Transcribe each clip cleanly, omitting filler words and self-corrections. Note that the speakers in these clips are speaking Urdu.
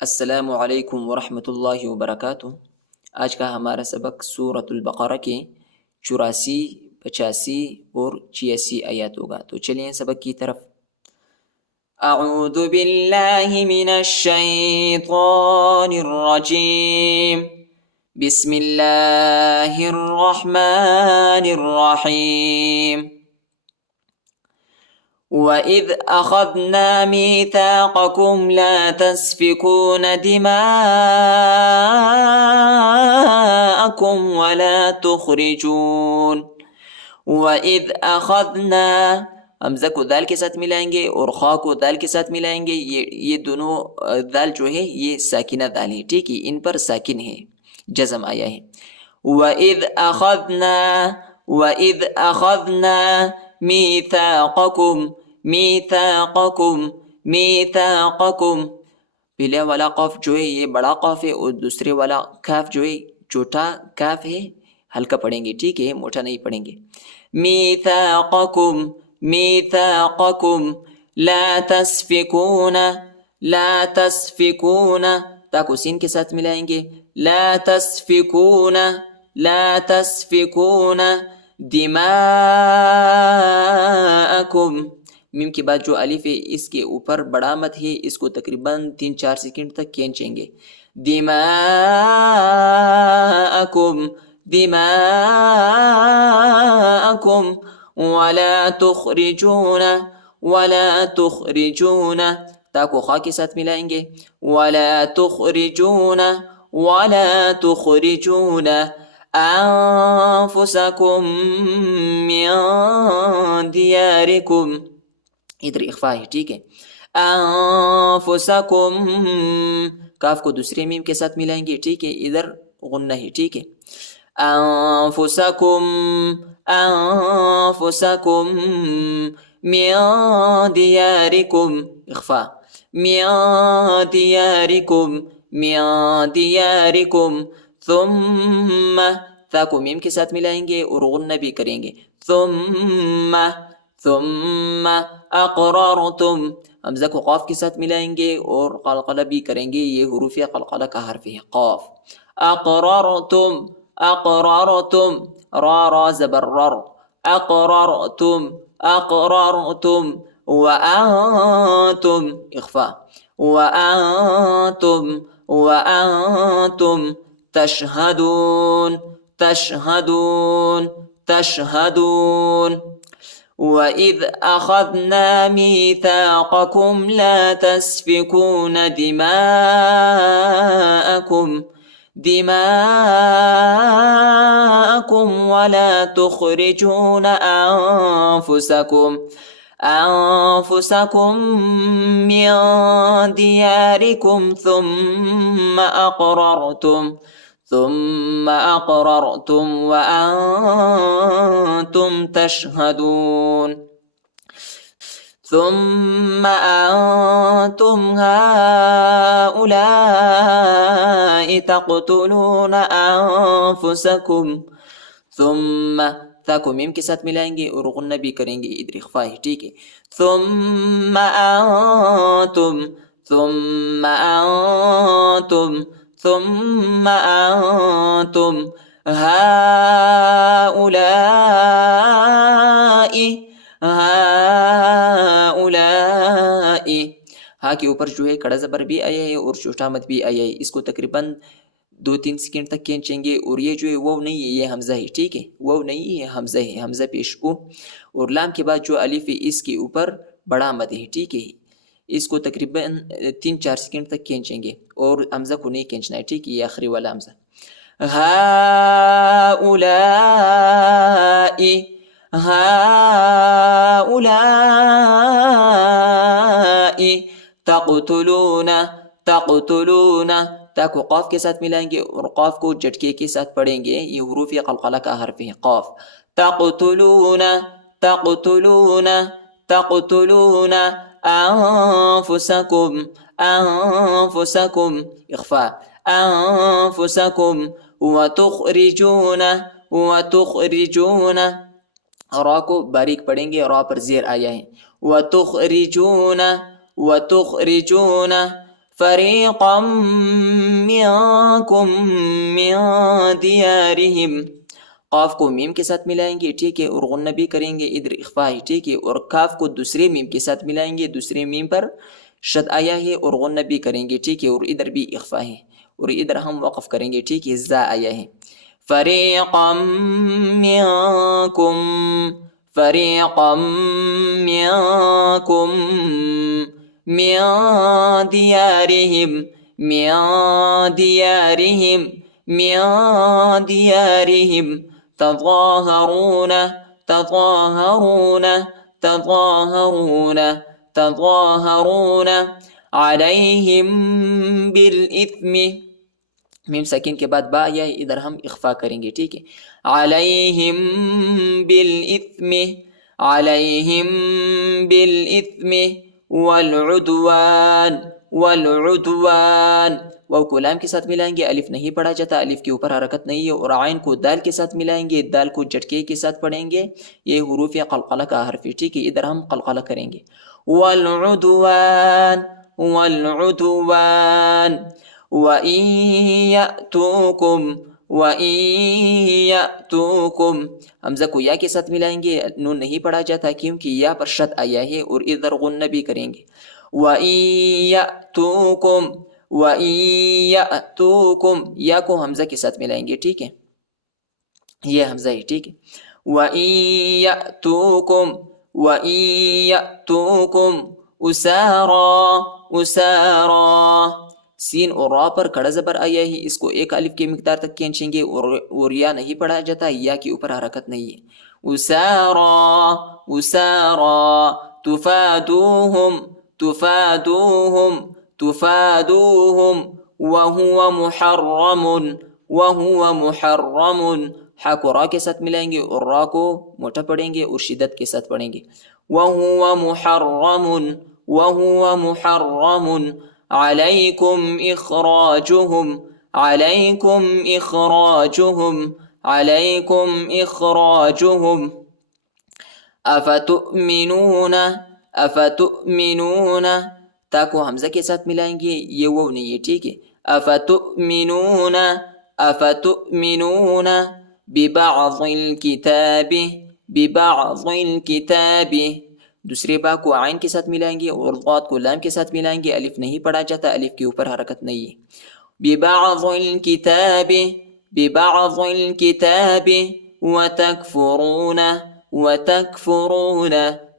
السلام علیکم ورحمۃ اللہ وبرکاتہ۔ آج کا ہمارا سبق سورۃ البقرہ کے 84، 85 اور 86 آیات ہوگا۔ تو چلیے سبق کی طرف۔ اعوذ باللہ من الشیطان الرجیم، بسم اللہ الرحمن الرحیم۔ وَإِذْ أَخَذْنَا مِيثَاقَكُمْ لَا تَسْفِكُونَ دِمَاءَكُمْ وَلَا تُخْرِجُونَ۔ وَإِذْ أَخَذْنَا، حمزہ کو دال کے ساتھ ملائیں گے اور خا کو دال کے ساتھ ملائیں گے۔ یہ دونوں دال جو ہے یہ ساکنہ دال ہے، ٹھیک ہے، ان پر ساکن ہے، جزم آیا ہے۔ وَإِذْ أَخَذْنَا، وَإِذْ أَخَذْنَا میثاقکم، میثاقکم، میثاقکم، پہلے والا قاف جو ہے یہ بڑا قاف ہے اور دوسرے والا کاف جو ہے چھوٹا کاف ہے، ہلکا پڑھیں گے، ٹھیک ہے، موٹا نہیں پڑھیں گے۔ میثاقکم، میثاقکم، لا تسفکون، لا تسفکون، تا کو سین کے ساتھ ملائیں گے، لا تسفکون، لا تسفکون دماءکم، میم کے بعد جو الف ہے اس کے اوپر بڑا مد ہے، اس کو تقریباً 3-4 سیکنڈ تک کھینچیں گے۔ دماءکم، دماءکم، ولا تخرجون، ولا تخرجون، تا کو خا کے ساتھ ملائیں گے، ولا تخرجون، ولا تخرجون انفسکم من دیارکم، ادھر اخفا ہے، ٹھیک ہے، انفسکم، کاف کو دوسرے میم کے ساتھ ملائیں گے، ٹھیک ہے، ادھر غنہ ہے، ٹھیک ہے، انفسکم، انفسکم من دیارکم، اخفا، من دیارکم، من دیارکم، ثم، تا کو میم کے ساتھ ملائیں گے اور غنہ بھی کریں گے، ثم، ثم اقررتم، حمزہ کو قاف کے ساتھ ملائیں گے اور قلقلہ بھی کریں گے، یہ حروف قلقلہ کا حرف ہے، قاف، اقررتم، اقررتم، را را زبر رر، اقررتم، اقررتم، وانتم، اخفا، وانتم، وانتم تشہدون، تشہدون، تشہدون۔ وَإِذْ أَخَذْنَا مِيثَاقَكُمْ لَا تَسْفِكُونَ دِمَاءَكُمْ، دِمَاءَكُمْ وَلَا تُخْرِجُونَ أَنفُسَكُمْ، أنفسكم من دياركم ثم أقررتم وأنتم تشهدون، ثم أنتم هؤلاء تقتلون أنفسكم، ثم، تا کو میم کے ساتھ ملائیں گے اور غنہ بھی کریں گے، ادھر اخفا ہے، ٹھیک ہے، ثم انتم، ثم انتم، ثم انتم هؤلاء، هؤلاء، ہاں کے اوپر جو ہے کڑا زبر بھی آیا ہے اور چھوٹا مد بھی آیا ہے، اس کو تقریباً 2-3 سیکنڈ تک کھینچیں گے، اور یہ جو ہے وہ نہیں ہے، یہ حمزہ ہے، ٹھیک ہے، وہ نہیں ہے، حمزہ ہے، حمزہ پیش او، اور لام کے بعد جو الف ہے اس کے اوپر بڑا مد ہے، ٹھیک ہے، اس کو تقریباً 3-4 سیکنڈ تک کھینچیں گے اور حمزہ کو نہیں کھینچنا ہے، ٹھیک ہے، یہ آخری والا حمزہ۔ ہؤلاء، ہؤلاء تقتلون، تقتلون، تا کو قاف کے ساتھ ملائیں گے اور قاف کو جھٹکے کے ساتھ پڑھیں گے، یہ حروف قلقلہ کا حرف ہے، قاف، تقتلون، تقتلون، تقتلون انفسکم، انفسکم، اخفا، انفسکم وتخرجون، وتخرجون، را کو باریک پڑھیں گے، را پر زیر آیا ہے، وتخرجون، وتخرجون فریقا منکم من دیارہم، قاف کو میم کے ساتھ ملائیں گے، ٹھیک ہے، اور غنہ بھی کریں گے، ادھر اخفا ہے، ٹھیک ہے، اور کاف کو دوسرے میم کے ساتھ ملائیں گے، دوسرے میم پر شد آیا ہے اور غنہ بھی کریں گے، ٹھیک ہے، اور ادھر بھی اخفا ہے، اور ادھر ہم وقف کریں گے، ٹھیک ہے، زا آیا ہے۔ فریقا منکم، فریقا منکم من دیارہم، من دیارہم، من دیارہم، تظاہرون، تظاہرون، تظاہرون، تظاہرون علیہم بالإثم، میم سکین کے بعد با یا ادھر ہم اخفا کریں گے، ٹھیک ہے، علیہم بالإثم، علیہم بالإثم والعدوان، والعدوان، واو کو لام کے ساتھ ملائیں گے، الف نہیں پڑھا جاتا، الف کے اوپر حرکت نہیں ہے، اور عین کو دال کے ساتھ ملائیں گے، دال کو جھٹکے کے ساتھ پڑھیں گے، یہ حروف قلقلہ کا حرف ہے، ٹھیک ہے، ادھر ہم قلقلہ کریں گے، والعدوان، والعدوان، وَإِن يَأْتُوكُمْ، وَإِن يَأْتُوكُمْ، حمزہ کو یا کے ساتھ ملائیں گے، نون نہیں پڑھا جاتا کیونکہ یا پر شد آیا ہے، اور ادھر غنہ بھی کریں گے، وَإِن يَأْتُوكُمْ، وَإِن يَأْتُوكُمْ، یا کو حمزہ کے ساتھ ملائیں گے، ٹھیک ہے، یہ حمزہ ہے، ٹھیک ہے، وَإِن يَأْتُوكُمْ، وَإِن يَأْتُوكُمْ أُسَارَى، أُسَارَى، سین اور را پر کڑا زبر آیا ہے، اس کو ایک الف کی مقدار تک کھینچیں گے، اور یا نہیں پڑھا جاتا، یا کے اوپر حرکت نہیں ہے، اسارا، اسارا، تفادوہم، تفادوہم، تفادوہم، وہو محرم، وہو محرم، حا کو را کے ساتھ ملائیں گے، اور را کو موٹا پڑھیں گے اور شدت کے ساتھ پڑھیں گے، وہو محرم، وہو محرم علیکم اخراجہم، علیکم اخراجہم، علیکم اخراجہم، افتؤمنون، افتؤمنون، تا کو حمزہ کے ساتھ ملائیں گے، یہ وہ نہیں ہے، ٹھیک ہے، افتؤمنون، افتؤمنون ببعض الکتاب، ببعض الکتاب، دوسرے با کو عین کے ساتھ ملائیں گے اور ضاد کو لام کے ساتھ ملائیں گے، الف نہیں پڑھا جاتا، الف کے اوپر حرکت نہیں ہے، ببعض الکتاب، ببعض الکتاب وتکفرون، وتکفرون،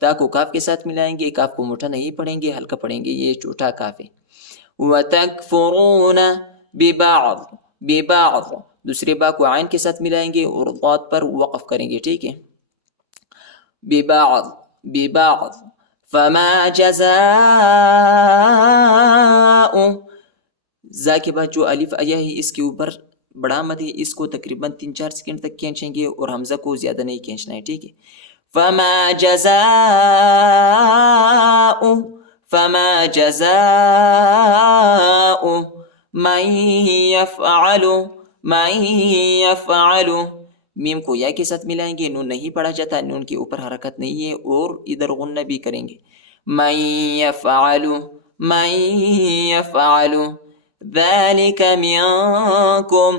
تا کو کاف کے ساتھ ملائیں گے، کاف کو موٹا نہیں پڑھیں گے، ہلکا پڑھیں گے، یہ چھوٹا کاف ہے، وتکفرون ببعض، ببعض، دوسرے با کو عین کے ساتھ ملائیں گے اور ضاد پر وقف کریں گے، ٹھیک ہے، ببعض، ببعض، فما جزاء، زا کے بعد جو الف آیا ہے اس کے اوپر بڑا مد ہے، اس کو تقریباً 3-4 سیکنڈ تک کھینچیں گے اور حمزہ کو زیادہ نہیں کھینچنا ہے، ٹھیک ہے، فما جزاء، فما جزاء من يفعل، من يفعل، میم کو یا کے ساتھ ملائیں گے، نون نہیں پڑھا جاتا، نون کے اوپر حرکت نہیں ہے، اور ادھر غنہ بھی کریں گے، من يفعل، من يفعل ذلك منکم،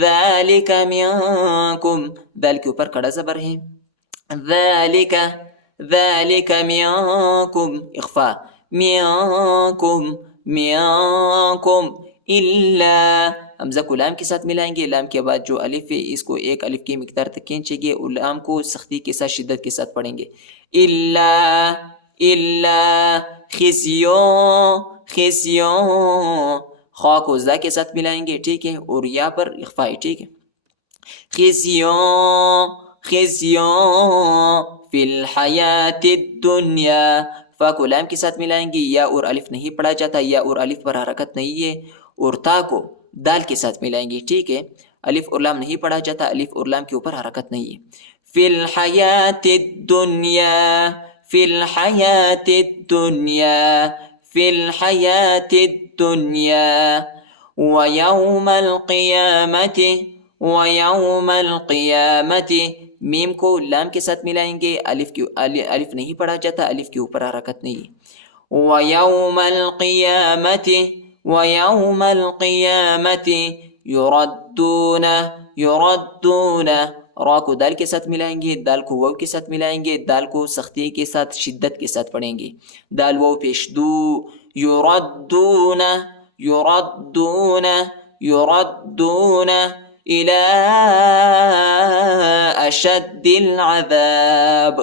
ذلك منکم، دال کے اوپر کڑا زبر ہے، ذلك، ذلك منکم، اخفا، منکم، منکم، الا، حمزہ کو لام کے ساتھ ملائیں گے، لام کے بعد جو الف ہے اس کو ایک الف کی مقدار تک کھینچیں گے اور لام کو سختی کے ساتھ، شدت کے ساتھ پڑھیں گے، الا، الا خزیون، خزیون، خا کو زا کے ساتھ ملائیں گے، ٹھیک ہے، اور یا پر اخفا ہے، ٹھیک ہے، خزیون، خزیون فی الحیات الدنیا، فا کو لام کے ساتھ ملائیں گے، یا اور الف نہیں پڑھا جاتا، یا اور الف پر حرکت نہیں ہے، اور تا کو دال کے ساتھ ملائیں گے، ٹھیک ہے، الف اور لام نہیں پڑھا جاتا، الف اور لام کے اوپر حرکت نہیں ہے، فی الحیات الدنیا، فی الحیات الدنیا، فی الحیات الدنیا، ویوم القیامت، ویوم القیامت، میم کو لام کے ساتھ ملائیں گے، الف نہیں پڑھا جاتا، الف کے اوپر حرکت نہیں ہے، ویوم القیامت، وَيَوْمَ الْقِيَامَةِ يُرَدُّونَ را کو دال کے ساتھ ملائیں گے، دال کو واو کے ساتھ ملائیں گے، دال کو سختی کے ساتھ شدت کے ساتھ پڑھیں گے، دال واو پیش دو، يُرَدُّونَ إِلَىٰ أَشَدِّ الْعَذَابِ۔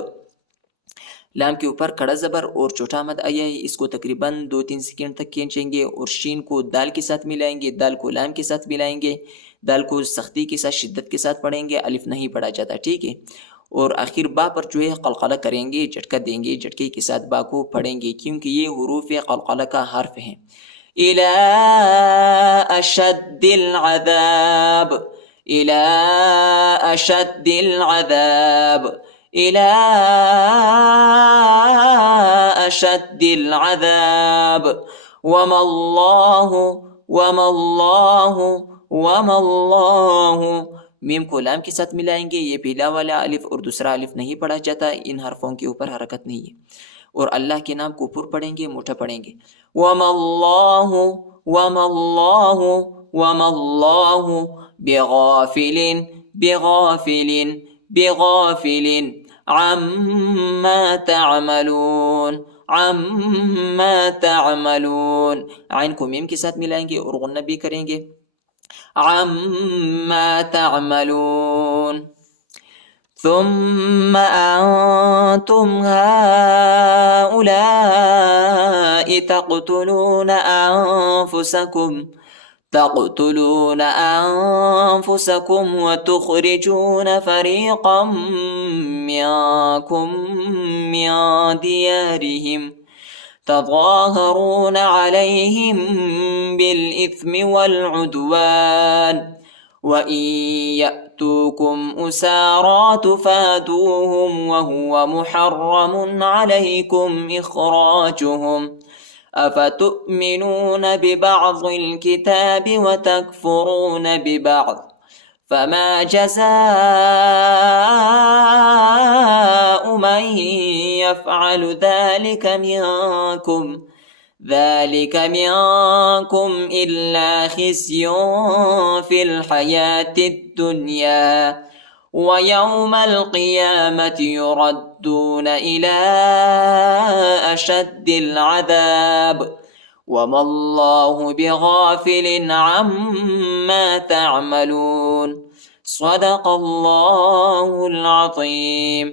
لام کے اوپر کڑا زبر اور چھوٹا مد آیا ہے، اس کو تقریباً 2-3 سیکنڈ تک کھینچیں گے، اور شین کو دال کے ساتھ ملائیں گے، دال کو لام کے ساتھ ملائیں گے، دال کو سختی کے ساتھ شدت کے ساتھ پڑھیں گے، الف نہیں پڑھا جاتا، ٹھیک ہے، اور آخر با پر جو ہے قلقلہ کریں گے، جھٹکا دیں گے، جھٹکے کے ساتھ با کو پڑھیں گے کیونکہ یہ حروف قلقلہ کا حرف ہے۔ إِلَىٰ أَشَدِّ الْعَذَابِ، إِلَىٰ أَشَدِّ الْعَذَابِ، إِلَىٰ أَشَدِّ الْعَذَابِ، وَمَا اللَّهُ میم کو لام کے ساتھ ملائیں گے، یہ پہلا والا الف اور دوسرا الف نہیں پڑھا جاتا، ان حرفوں کے اوپر حرکت نہیں ہے، اور اللہ کے نام کو پر پڑھیں گے، موٹا پڑھیں گے، وَمَا اللَّهُ بِغَافِلٍ عَمَّا تَعْمَلُونَ، عین کو میم کے ساتھ ملائیں گے اور غنہ بھی کریں گے، عَمَّا تَعْمَلُونَ، ثُمَّ أَنْتُمْ هَؤُلَاءِ تَقْتُلُونَ أَنفُسَكُمْ وَتُخْرِجُونَ فَرِيقًا مِّنكُم مِّن دِيَارِهِمْ تَظَاهَرُونَ عَلَيْهِم بِالْإِثْمِ وَالْعُدْوَانِ وَإِن يَأْتُوكُمْ أُسَارَىٰ تُفَادُوهُمْ وَهُوَ مُحَرَّمٌ عَلَيْكُمْ إِخْرَاجُهُمْ أَفَتُؤْمِنُونَ بِبَعْضِ الْكِتَابِ وَتَكْفُرُونَ بِبَعْضٍ فَمَا جَزَاءُ مَن يَفْعَلُ ذَلِكَ مِنكُمْ إِلَّا خِزْيٌ فِي الْحَيَاةِ الدُّنْيَا وَيَوْمَ الْقِيَامَةِ يُرَدُّونَ إِلَىٰ أَشَدِّ الْعَذَابِ وَمَا اللَّهُ بِغَافِلٍ عَمَّا تَعْمَلُونَ۔ صدق اللہ العظیم۔